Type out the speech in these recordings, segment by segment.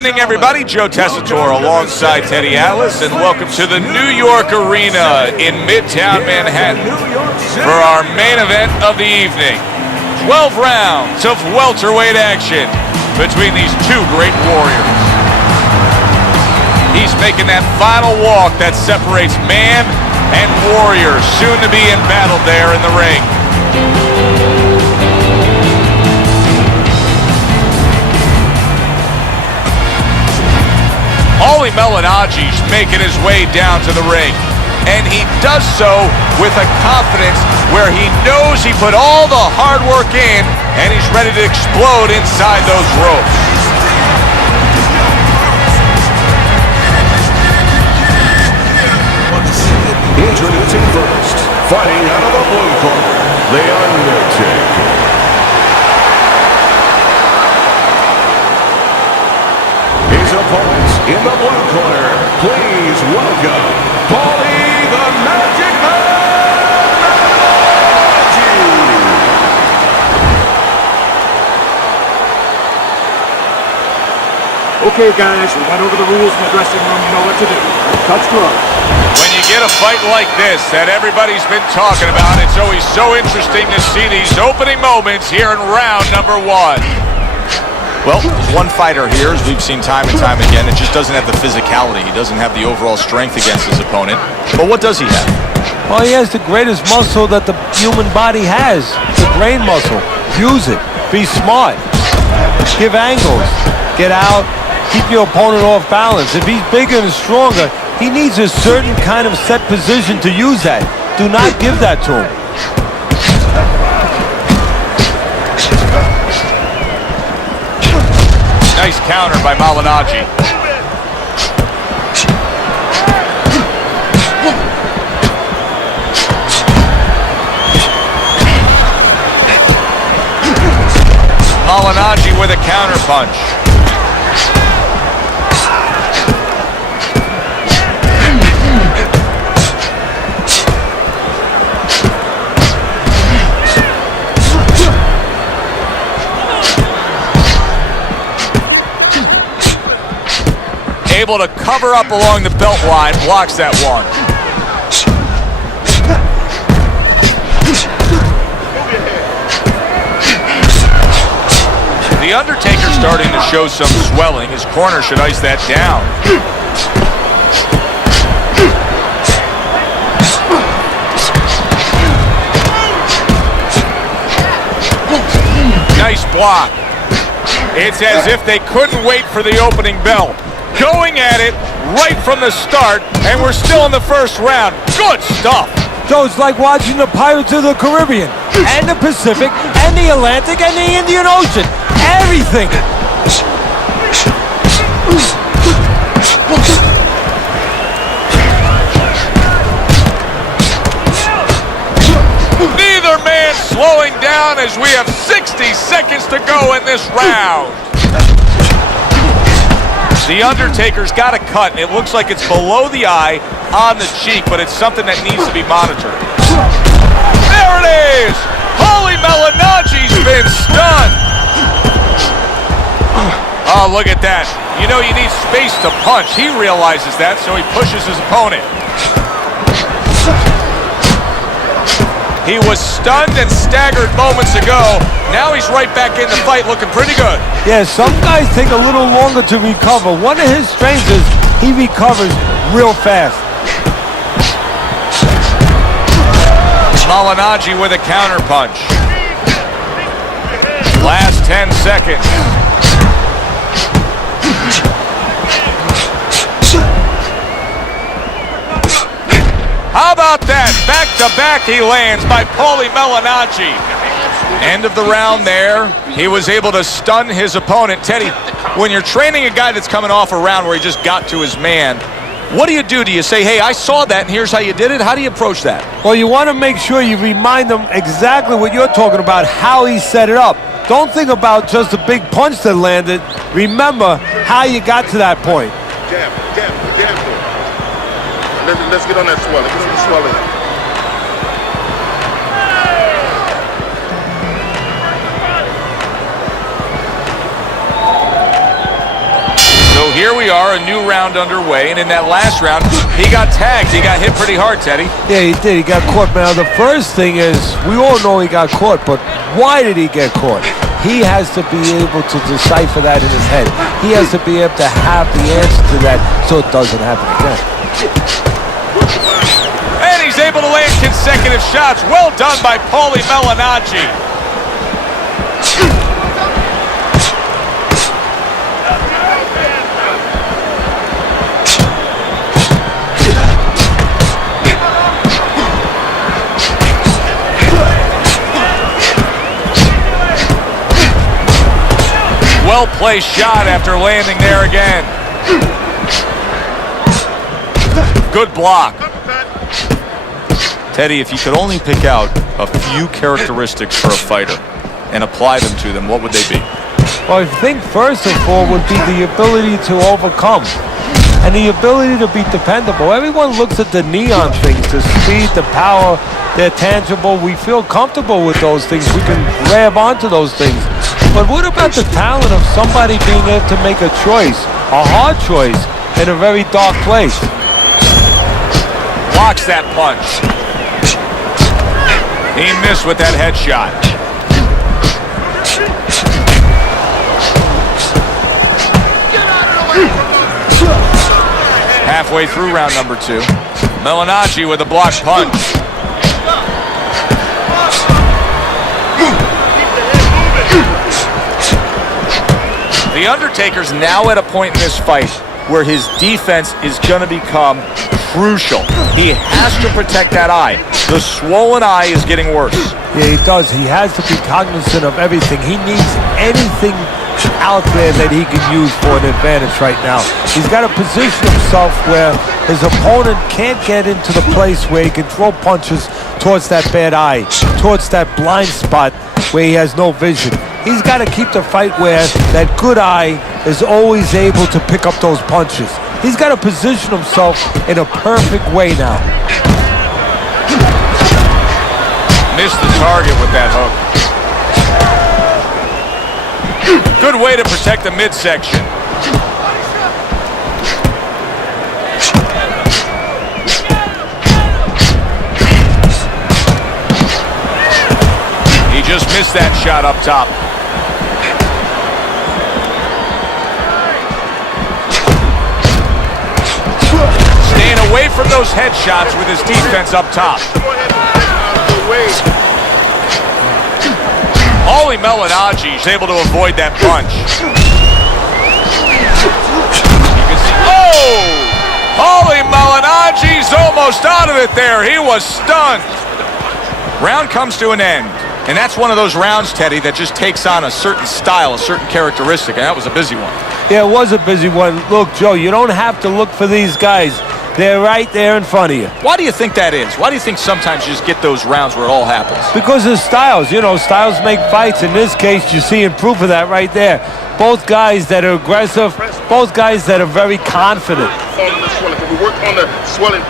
Good evening, everybody. Joe Tessitore alongside Teddy Atlas, and welcome to the New York Arena in Midtown Manhattan for our main event of the evening. 12 rounds of welterweight action between these two great warriors. He's making that final walk that separates man and warrior, soon to be in battle there in the ring. Paulie Malignaggi's making his way down to the ring, and he does so with a confidence where he knows he put all the hard work in, and he's ready to explode inside those ropes. Introducing first, fighting out of the blue corner, The Undertaker. His opponents in the blue corner, please welcome Paulie the Magic Malignaggi. Okay, guys, we went over the rules in the dressing room. You know what to do. Touch gloves. When you get a fight like this that everybody's been talking about, it's always so interesting to see these opening moments here in round number one. Well, there's one fighter here, as we've seen time and time again, that just doesn't have the physicality. He doesn't have the overall strength against his opponent. But what does he have? Well, he has the greatest muscle that the human body has, the brain muscle. Use it. Be smart. Give angles. Get out. Keep your opponent off balance. If he's bigger and stronger, he needs a certain kind of set position to use that. Do not give that to him. Nice counter by Malignaggi. Malignaggi with a counter punch. Able to cover up along the belt line, blocks that one. The Undertaker's starting to show some swelling. His corner should ice that down. Nice block. It's as if they couldn't wait for the opening bell. Going at it right from the start, and we're still in the first round. Good stuff. So it's like watching the Pirates of the Caribbean, and the Pacific, and the Atlantic, and the Indian Ocean. Everything. Neither man slowing down as we have 60 seconds to go in this round. The Undertaker's got a cut, and it looks like it's below the eye on the cheek, but it's something that needs to be monitored. There it is! Paulie Malignaggi's been stunned! Oh, look at that. You know you need space to punch. He realizes that, so he pushes his opponent. He was stunned and staggered moments ago. Now he's right back in the fight looking pretty good. Yeah, some guys take a little longer to recover. One of his strengths is he recovers real fast. Malignaggi with a counter punch. Last 10 seconds. How about that? Back-to-back he lands by Paulie Malignaggi. End of the round there. He was able to stun his opponent. Teddy, when you're training a guy that's coming off a round where he just got to his man, what do you do? Do you say, hey, I saw that and here's how you did it? How do you approach that? Well, you want to make sure you remind them exactly what you're talking about, how he set it up. Don't think about just the big punch that landed. Remember how you got to that point. Jab. Let's get on that swelling. Get some swelling. here we are, a new round underway, and in that last round, he got tagged. He got hit pretty hard, Teddy. Yeah, he did. He got caught. Now, the first thing is, we all know he got caught, but why did he get caught? He has to be able to decipher that in his head. He has to be able to have the answer to that so it doesn't happen again. And he's able to land consecutive shots. Well done by Paulie Malignaggi. Well-placed shot after landing there again. Good block. Teddy, if you could only pick out a few characteristics for a fighter and apply them to them, what would they be? Well, I think first of all would be the ability to overcome and the ability to be dependable. Everyone looks at the neon things, the speed, the power, they're tangible. We feel comfortable with those things. We can grab onto those things. But what about the talent of somebody being able to make a choice, a hard choice, in a very dark place? Blocks that punch. He missed with that headshot. Halfway through round number 2. Malignaggi with a blocked punch. The Undertaker's now at a point in this fight where his defense is going to become crucial. He has to protect that eye. The swollen eye is getting worse. Yeah, he does. He has to be cognizant of everything. He needs anything out there that he can use for an advantage right now. He's got to position himself where his opponent can't get into the place where he can throw punches towards that bad eye, towards that blind spot where he has no vision. He's got to keep the fight where that good eye is always able to pick up those punches. He's got to position himself in a perfect way now. Missed the target with that hook. Good way to protect the midsection. He just missed that shot up top. Staying away from those headshots with his defense up top. Paulie Malignaggi is able to avoid that punch. You can see, oh! Paulie Malignaggi's almost out of it there. He was stunned. Round comes to an end. And that's one of those rounds, Teddy, that just takes on a certain style, a certain characteristic, and that was a busy one. Yeah, it was a busy one. Look, Joe, you don't have to look for these guys. They're right there in front of you. Why do you think that is? Why do you think sometimes you just get those rounds where it all happens? Because of styles. You know, styles make fights. In this case, you're seeing proof of that right there. Both guys that are aggressive, both guys that are very confident. Can we work on the swelling?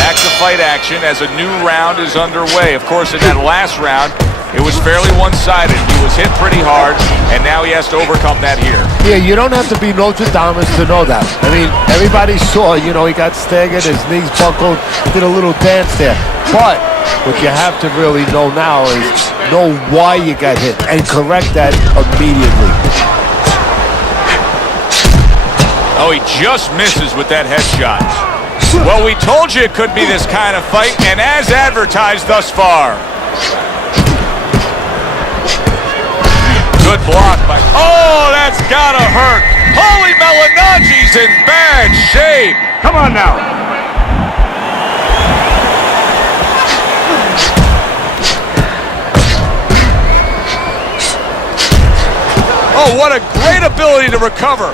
Back to fight action as a new round is underway. Of course, in that last round, it was fairly one-sided. He was hit pretty hard, and now he has to overcome that here. Yeah, you don't have to be Nostradamus to know that. I mean, everybody saw, you know, he got staggered, his knees buckled, did a little dance there. But what you have to really know now is know why you got hit and correct that immediately. Oh, he just misses with that headshot. Well, we told you it could be this kind of fight, and as advertised thus far. Good block by... Oh, that's gotta hurt. Paulie Malignaggi's in bad shape. Come on now. Oh, what a great ability to recover.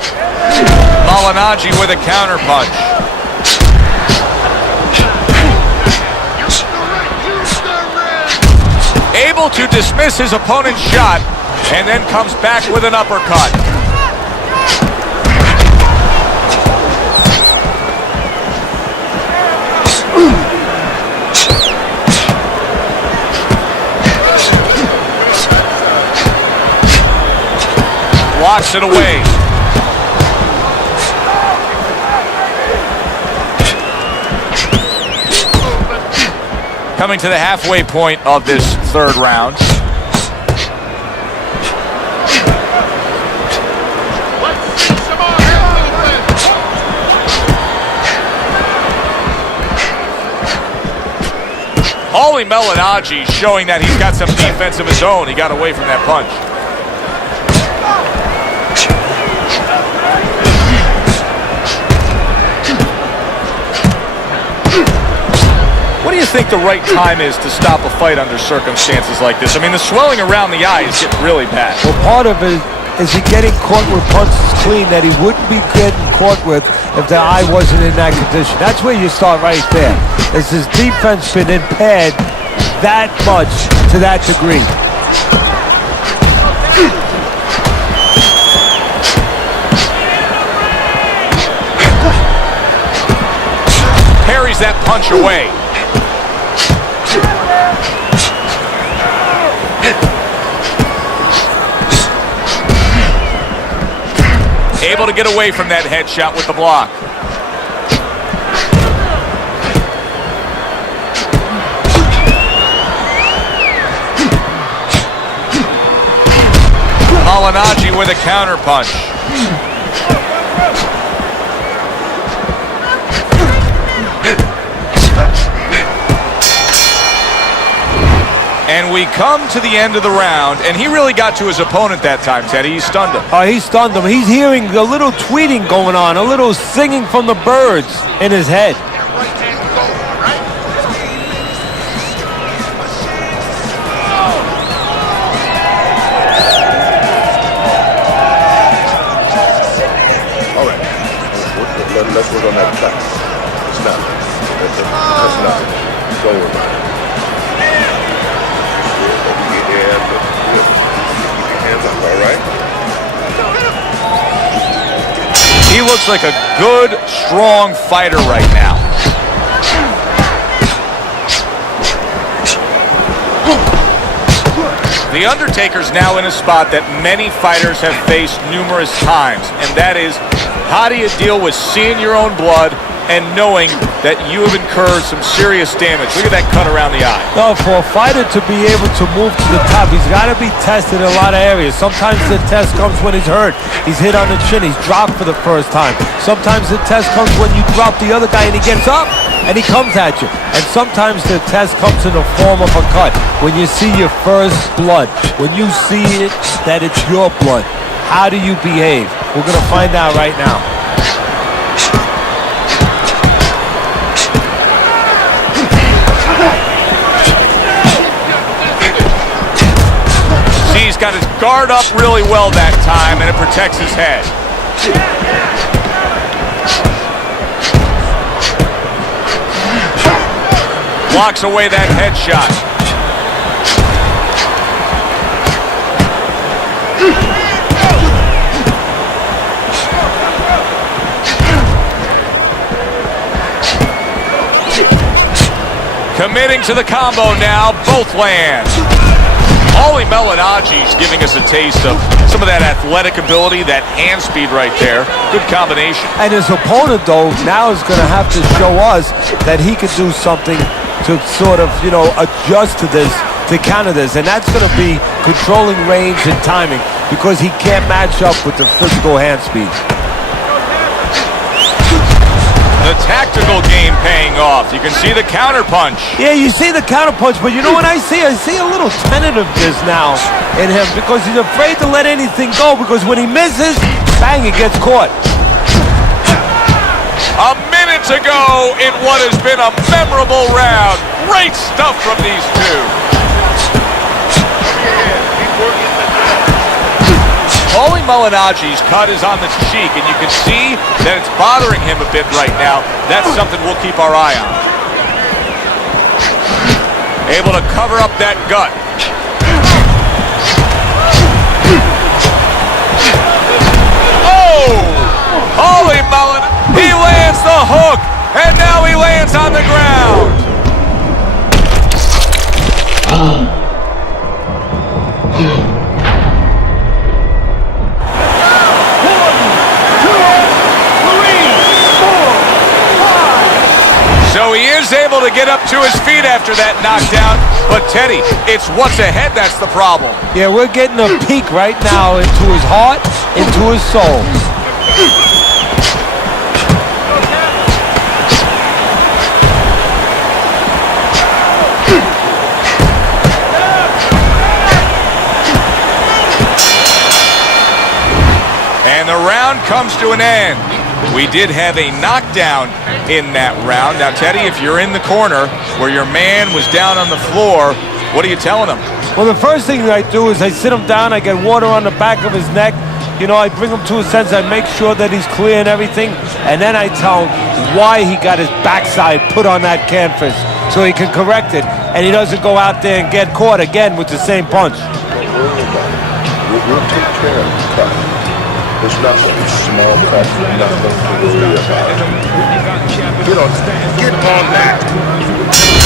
Malignaggi with a counter punch. Able to dismiss his opponent's shot, and then comes back with an uppercut. Locks it away. Coming to the halfway point of this third round. Paulie Malignaggi showing that he's got some defense of his own. He got away from that punch. What do you think the right time is to stop a fight under circumstances like this? I mean, the swelling around the eye is getting really bad. Well, part of it is he getting caught with punches clean that he wouldn't be getting caught with if the eye wasn't in that condition. That's where you start right there. Has his defense been impaired that much to that degree? Parries that punch away. Able to get away from that headshot with the block. Malignaggi with a counter punch. And we come to the end of the round, and he really got to his opponent that time, Teddy. He stunned him. He stunned him. He's hearing a little tweeting going on, a little singing from the birds in his head. All right. Let's work on that back. It's nothing. That's nothing. Don't worry about it. He looks like a good, strong fighter right now. The Undertaker's now in a spot that many fighters have faced numerous times, and that is, how do you deal with seeing your own blood and knowing that you have incurred some serious damage? Look at that cut around the eye. No, for a fighter to be able to move to the top, he's got to be tested in a lot of areas. Sometimes the test comes when he's hurt. He's hit on the chin. He's dropped for the first time. Sometimes the test comes when you drop the other guy and he gets up and he comes at you. And sometimes the test comes in the form of a cut. When you see your first blood, when you see it that it's your blood, how do you behave? We're going to find out right now. He's got his guard up really well that time, and it protects his head. Blocks away that headshot. Committing to the combo now, both land. Paulie Malignaggi's giving us a taste of some of that athletic ability, that hand speed right there. Good combination. And his opponent, though, now is going to have to show us that he could do something to sort of, adjust to this, to counter this. And that's going to be controlling range and timing, because he can't match up with the physical hand speed. The tactical game paying off. You can see the counter punch. Yeah, you see the counter punch, but you know what I see? I see a little tentativeness now in him, because he's afraid to let anything go, because when he misses, bang, he gets caught. A minute to go in what has been a memorable round. Great stuff from these two. Paulie Malignaggi's cut is on the cheek, and you can see that it's bothering him a bit right now. That's something we'll keep our eye on. Able to cover up that gut. Oh! Paulie Malignaggi, he lands the hook, and now he lands on the ground. to get up to his feet after that knockdown. But Teddy, it's what's ahead that's the problem. Yeah, we're getting a peek right now into his heart, into his soul. And the round comes to an end. We did have a knockdown in that round. Now, Teddy, if you're in the corner where your man was down on the floor, what are you telling him? Well, the first thing I do is I sit him down, I get water on the back of his neck. You know, I bring him to a sense, I make sure that he's clear and everything, and then I tell him why he got his backside put on that canvas so he can correct it, and he doesn't go out there and get caught again with the same punch. We'll take care of the cut. It's nothing. It's small cut. Nothing to worry about. You know, get on that.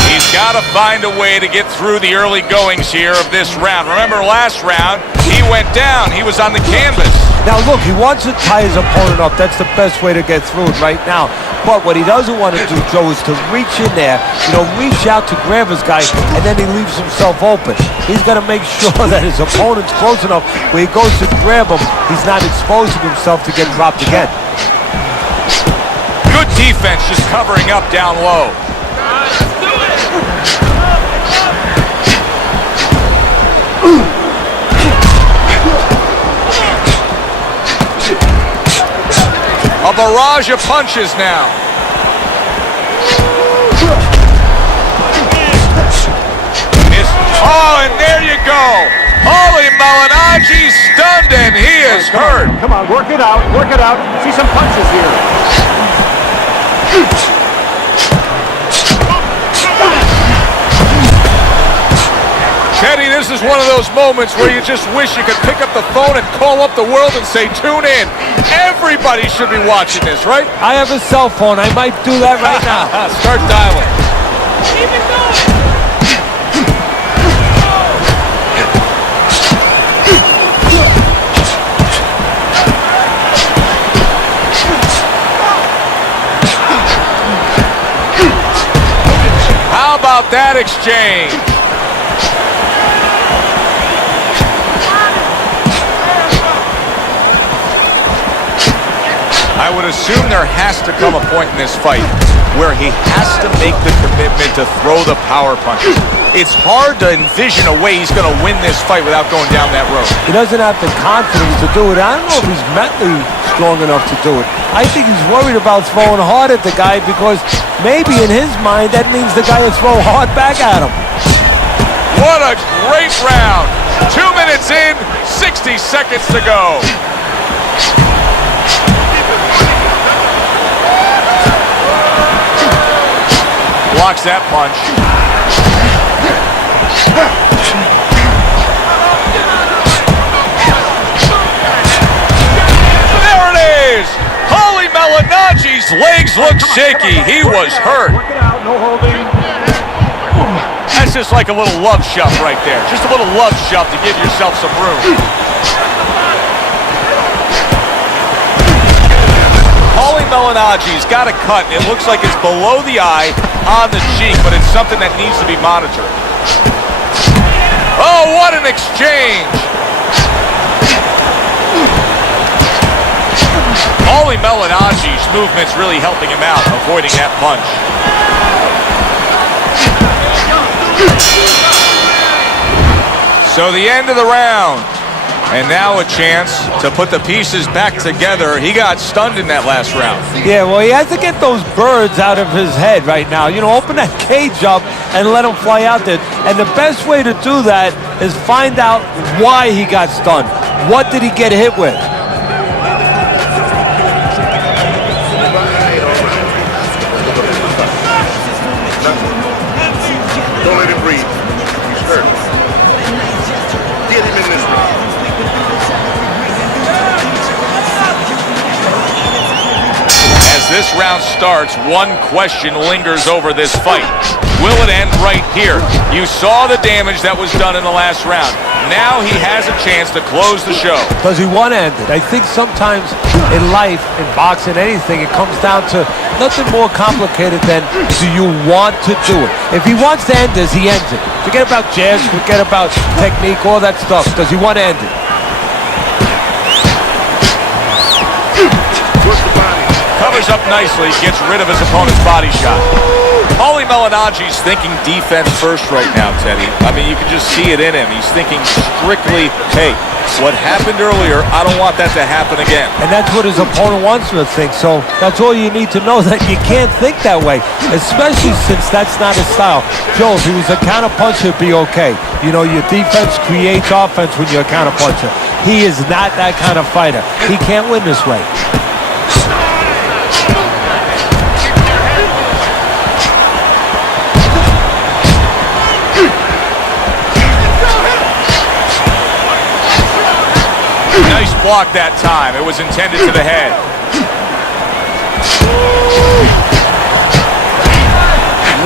He's got to find a way to get through the early goings here of this round. Remember last round, he went down. He was on the canvas. Now look, he wants to tie his opponent up. That's the best way to get through it right now. But what he doesn't want to do, Joe, is to reach in there, you know, reach out to grab his guy, and then he leaves himself open. He's got to make sure that his opponent's close enough where he goes to grab him, he's not exposing himself to get dropped again. Good defense, just covering up down low. A barrage of punches now. Oh, and there you go. Paulie Malignaggi stunned and he is hurt. Come on, work it out, work it out. See some punches here. Teddy, this is one of those moments where you just wish you could pick up the phone and call up the world and say, tune in. Everybody should be watching this, right? I have a cell phone. I might do that right now. Start dialing. Keep it going. How about that exchange? I would assume there has to come a point in this fight where he has to make the commitment to throw the power punches. It's hard to envision a way he's going to win this fight without going down that road. He doesn't have the confidence to do it. I don't know if he's mentally strong enough to do it. I think he's worried about throwing hard at the guy because maybe in his mind that means the guy will throw hard back at him. What a great round. 2 minutes in, 60 seconds to go. Blocks that punch. There it is! Paulie Malignaggi's legs look shaky. He was hurt. Work it out, no holding. That's just like a little love shove right there. Just a little love shove to give yourself some room. Paulie Malignaggi's got a cut. It looks like it's below the eye on the cheek, but it's something that needs to be monitored. Oh, what an exchange! Paulie Malignaggi's movement's really helping him out, avoiding that punch. So the end of the round. And now a chance to put the pieces back together. He got stunned in that last round. Yeah, well, he has to get those birds out of his head right now. You know, open that cage up and let him fly out there. And the best way to do that is find out why he got stunned. What did he get hit with? Don't let him breathe. He's hurt. Get him in this ring. As this round starts, one question lingers over this fight. Will it end right here? You saw the damage that was done in the last round. Now he has a chance to close the show. Does he want to end it? I think sometimes in life, in boxing, anything, it comes down to nothing more complicated than do you want to do it? If he wants to end this, he ends it. Forget about jazz, forget about technique, all that stuff. Does he want to end it? Covers up nicely, gets rid of his opponent's body shot. Paulie Malignaggi's thinking defense first right now, Teddy. I mean, you can just see it in him. He's thinking strictly, hey, what happened earlier, I don't want that to happen again. And that's what his opponent wants him to think. So that's all you need to know, that you can't think that way, especially since that's not his style. Joe, if he was a counterpuncher, it'd be okay. You know, your defense creates offense when you're a counterpuncher. He is not that kind of fighter. He can't win this way. Nice block that time. It was intended to the head.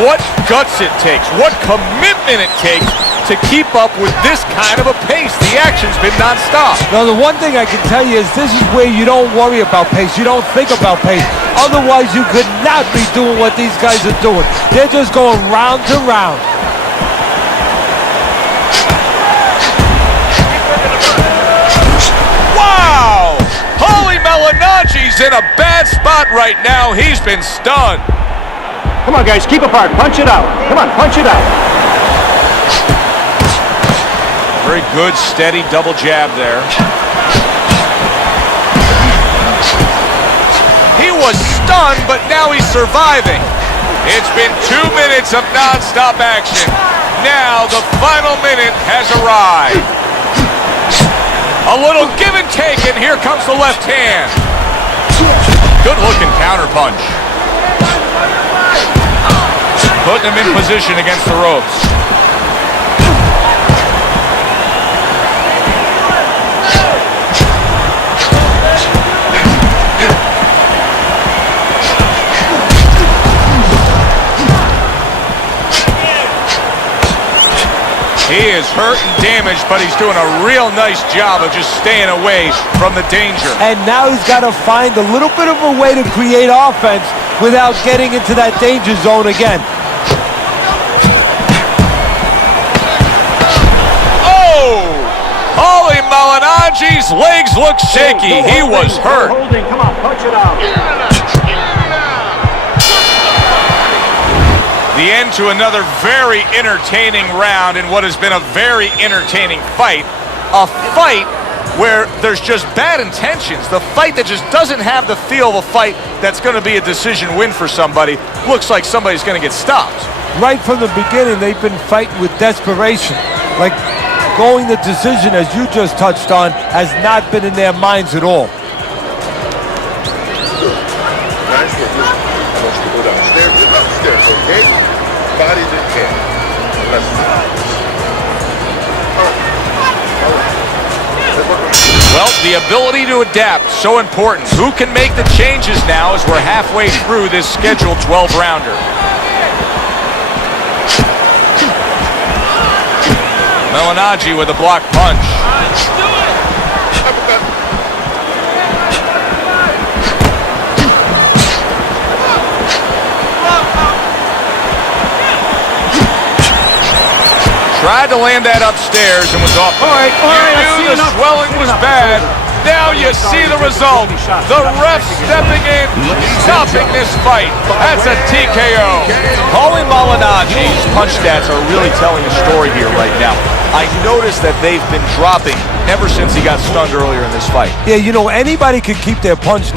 What guts it takes, what commitment it takes to keep up with this kind of a pace. The action's been nonstop. Now, the one thing I can tell you is this is where you don't worry about pace. You don't think about pace. Otherwise, you could not be doing what these guys are doing. They're just going round to round. Wow! Paulie Malignaggi's in a bad spot right now. He's been stunned. Come on, guys, keep apart. Punch it out. Come on, punch it out. Very good, steady double jab there. He was stunned, but now he's surviving. It's been 2 minutes of non-stop action. Now the final minute has arrived. A little give and take, and here comes the left hand. Good-looking counter punch. Putting him in position against the ropes. He is hurt and damaged, but he's doing a real nice job of just staying away from the danger. And now he's got to find a little bit of a way to create offense without getting into that danger zone again. Oh! Paulie Malignaggi's legs look shaky. He was hurt. Holding. Come on, punch it out. The end to another very entertaining round in what has been a very entertaining fight. A fight where there's just bad intentions. The fight that just doesn't have the feel of a fight that's going to be a decision win for somebody. Looks like somebody's going to get stopped. Right from the beginning, they've been fighting with desperation. Like going the decision, as you just touched on, has not been in their minds at all. Nice one. I want you to go downstairs, okay? Body to head. Well, the ability to adapt, so important. Who can make the changes now as we're halfway through this scheduled 12-rounder? Malignaggi with a block punch. Tried to land that upstairs and was off. All right, You knew the swelling was bad. Now you see the result. The ref stepping in, stopping this fight. That's a TKO. Paulie Malignaggi's punch stats are really telling a story here right now. I noticed that they've been dropping ever since he got stunned earlier in this fight. Yeah, you know, anybody could keep their punch